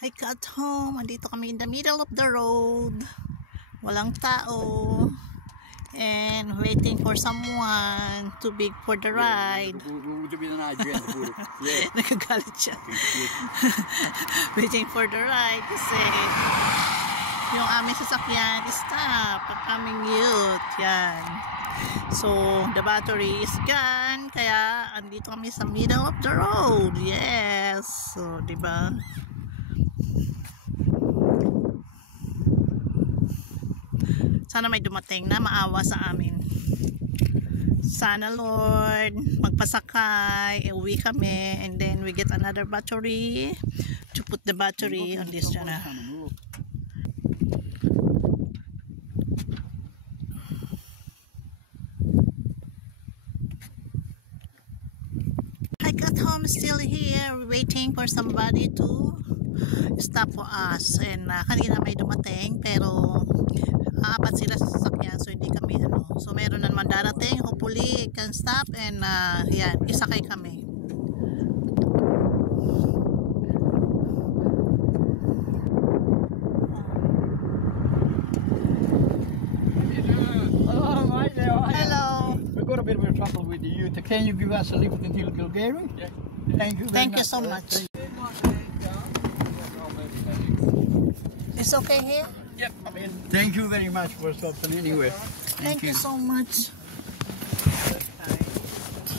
Hi at home, andito kami in the middle of the road. Walang tao. And waiting for someone too big for the ride. Nagagalit siya. Waiting for the ride kasi yung aming sasakyan stop. Ang aming youth. Yan. So, the battery is gone. Kaya, andito kami sa middle of the road. Yes. So, diba? Sana may dumating na maawa sa amin. Sana Lord, magpasakay, uwi kami, and then we get another battery to put the battery on this channel. I got home still here, waiting for somebody to stop for us. And kanina may dumating, pero apat sila sa sasakyan, so hindi kami so meron naman darating, hopefully it can stop and yan, isakay kami. Hello. We've got a bit of trouble with the youth. Can you give us a lift until Gilgary? Yeah. Thank you so much. It's okay here? Yep. Thank you very much for stopping anyway. Thank you so much.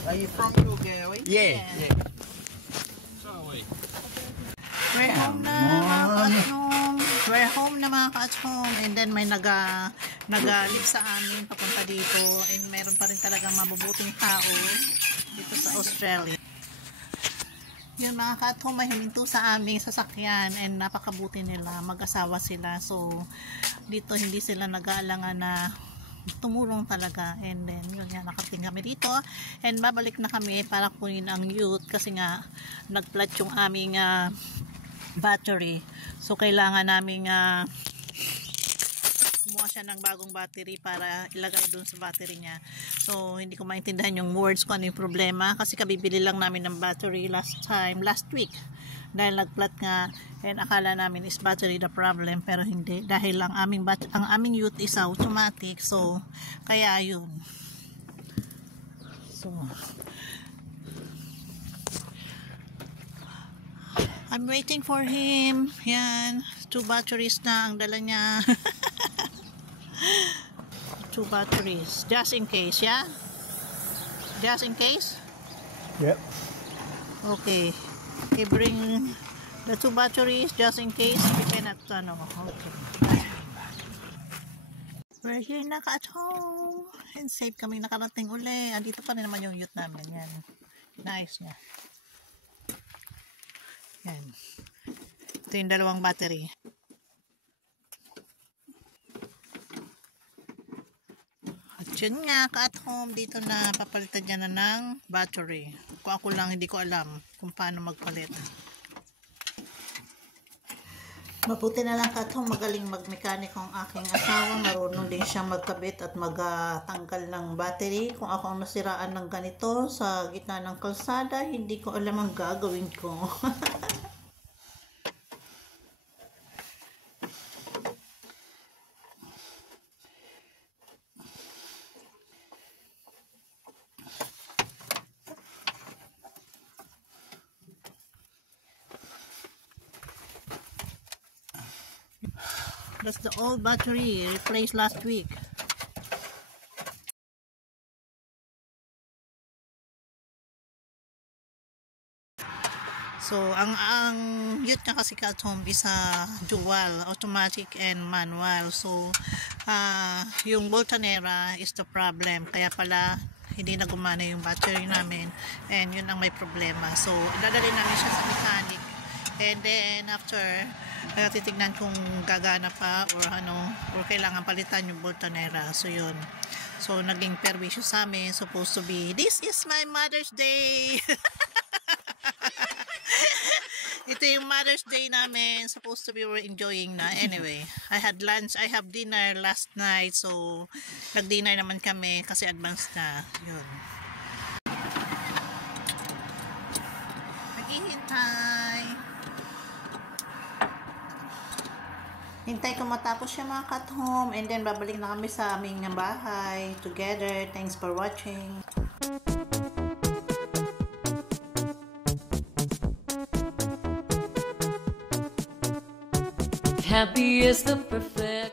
Are you from Gilgary? Yeah. So are we. We're home na mga ka-at-home. We're home na mga ka-at-home. And then may nag-leave sa amin papunta dito. And meron pa rin talagang mabubuting tao dito sa Australia. Yun mga ka-at-home, may huminto sa aming sasakyan and napakabuti nila, mag-asawa sila. So dito hindi sila nag-aalangan na tumulong talaga. And then yun nga, nakating kami dito and babalik na kami para kunin ang youth kasi nga nag-flat yung aming battery. So kailangan namin kumuha siya ng bagong battery para ilagay dun sa battery niya. So hindi ko maintindihan yung words kung ano yung problema kasi kabibili lang namin ng battery last week dahil nag-flat nga and akala namin is battery the problem, pero hindi, dahil ang aming youth is automatic. So kaya yun. So I'm waiting for him. Yan, 2 batteries na ang dala niya. 2 batteries, just in case, yeah? Just in case? Yep. Okay. Okay, bring the 2 batteries just in case we cannot, okay. We're here na at home. And safe kami nakarating uli. Andito pa rin naman yung youth namin. Yan. Nice niya. Yan. Ito yung 2 battery. Yun nga, ka-at home, dito na papalitan niya na ng battery. Kung ako lang, hindi ko alam kung paano magpalit. Mabuti na lang ka-at home, magaling magmekaniko ang aking asawa. Marunong din siyang magkabit at magtanggal ng battery. Kung ako ang nasiraan ng ganito sa gitna ng kalsada, hindi ko alam ang gagawin ko. That's the old battery replaced last week. So, ang youth niya kasi ka-at home is dual, automatic and manual. So, yung Voltanera is the problem. Kaya pala, hindi na gumana yung battery namin. And yun ang may problema. So, dadalhin namin siya sa mechanic. And then, after, titignan kung gagana pa or kailangan palitan yung Voltanera. So, yun. So, naging perwisyo sa amin. Supposed to be, this is my Mother's Day! Ito yung Mother's Day namin. Supposed to be we're enjoying na. Anyway, I had lunch, I have dinner last night. So, nag-dinner naman kami kasi advance na. Yun. Naghihintay. Hintay ko matapos siya mga kat-home and then babalik na kami sa aming bahay together. Thanks for watching. Happy is the perfect